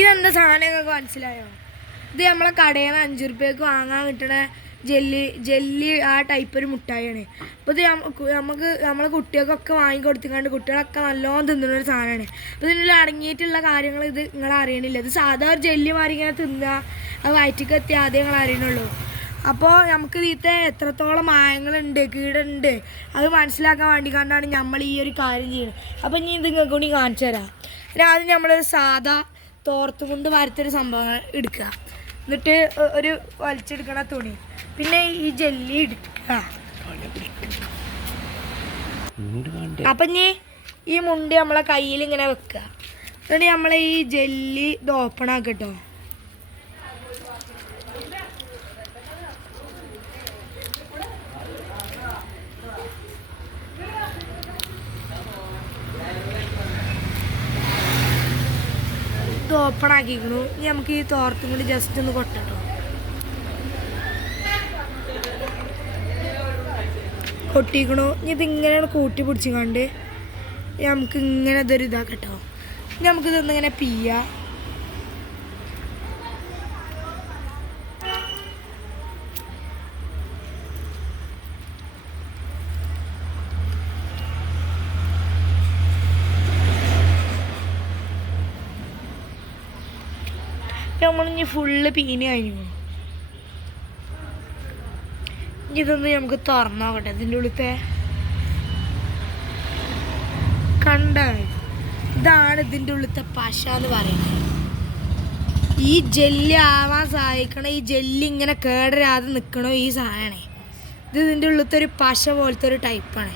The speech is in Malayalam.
ഇതെന്താ സാധനമൊക്കെ മനസ്സിലായോ? ഇത് നമ്മളെ കടയിൽ നിന്ന് 5 രൂപയ്ക്ക് വാങ്ങാൻ കിട്ടണ ജെല്ലി ആ ടൈപ്പ് ഒരു മുട്ടായിയാണ്. അപ്പോൾ ഇത് നമുക്ക് നമ്മളെ കുട്ടികൾക്കൊക്കെ വാങ്ങിക്കൊടുത്തിക്കാണ്ട് കുട്ടികളൊക്കെ നല്ലോണം തിന്നുന്നൊരു സാധനമാണ്. അപ്പോൾ ഇതിനുള്ളിൽ അടങ്ങിയിട്ടുള്ള കാര്യങ്ങൾ ഇത് നിങ്ങൾ അറിയണില്ല. ഇത് സാധാ ഒരു ജെല്ലി മാറി ഇങ്ങനെ തിന്നുക, അത് വയറ്റിക്ക് എത്തി ആദ്യം നിങ്ങൾ അറിയണുള്ളൂ. അപ്പോൾ നമുക്ക് ഇതിലത്തെ എത്രത്തോളം മായങ്ങളുണ്ട്, കീടുണ്ട്, അത് മനസ്സിലാക്കാൻ വേണ്ടി കണ്ടാണ് നമ്മൾ ഈ ഒരു കാര്യം ചെയ്യുന്നത്. അപ്പോൾ ഇനി ഇത് നിങ്ങൾക്ക് കൂടി കാണിച്ചു തരാം. ആദ്യം നമ്മൾ സാധാ തോർത്ത് കൊണ്ട് വരത്തൊരു സംഭവം എടുക്കുക, എന്നിട്ട് ഒരു വലിച്ചെടുക്കണ തുണി, പിന്നെ ഈ ജെല്ലി എടുക്കുക. അപ്പം ഇനി ഈ മുണ്ട് നമ്മളെ കയ്യിൽ ഇങ്ങനെ വെക്കുക, എന്നിട്ട് നമ്മൾ ഈ ജെല്ലി ഇത് ഓപ്പൺ ആക്കട്ടോ. ഇത് ഓപ്പൺ ആക്കിക്കണു. ഇനി നമുക്ക് ഈ തോർത്തും കൂടി ജസ്റ്റ് ഒന്ന് കൊട്ടട്ടോ. കൊട്ടിക്കണു. ഇനി ഇതിങ്ങനെയാണ് കൂട്ടി പിടിച്ചുകൊണ്ട് നമുക്ക് ഇങ്ങനെ ഇതൊരു ഇതാക്കട്ടോ. ഇനി നമുക്കിതൊന്നിങ്ങനെ പിയ്യാം. നമ്മളിനി ഫുള്ള് പീനി കഴിഞ്ഞു. ഇതൊന്ന് നമുക്ക് തുറന്നു നോക്കട്ടെ. ഇതിൻ്റെ ഉള്ളിലത്തെ കണ്ട, ഇതാണ് ഇതിൻ്റെ ഉള്ളിലത്തെ പശ എന്ന് പറയുന്നത്. ഈ ജെല്ലി ആവാൻ സഹായിക്കണം, ഈ ജെല്ലി ഇങ്ങനെ കേടരാതെ നിൽക്കണോ ഈ സാധനമാണ്. ഇത് ഇതിൻ്റെ ഉള്ളിലത്തെ ഒരു പശ പോലത്തെ ഒരു ടൈപ്പാണ്.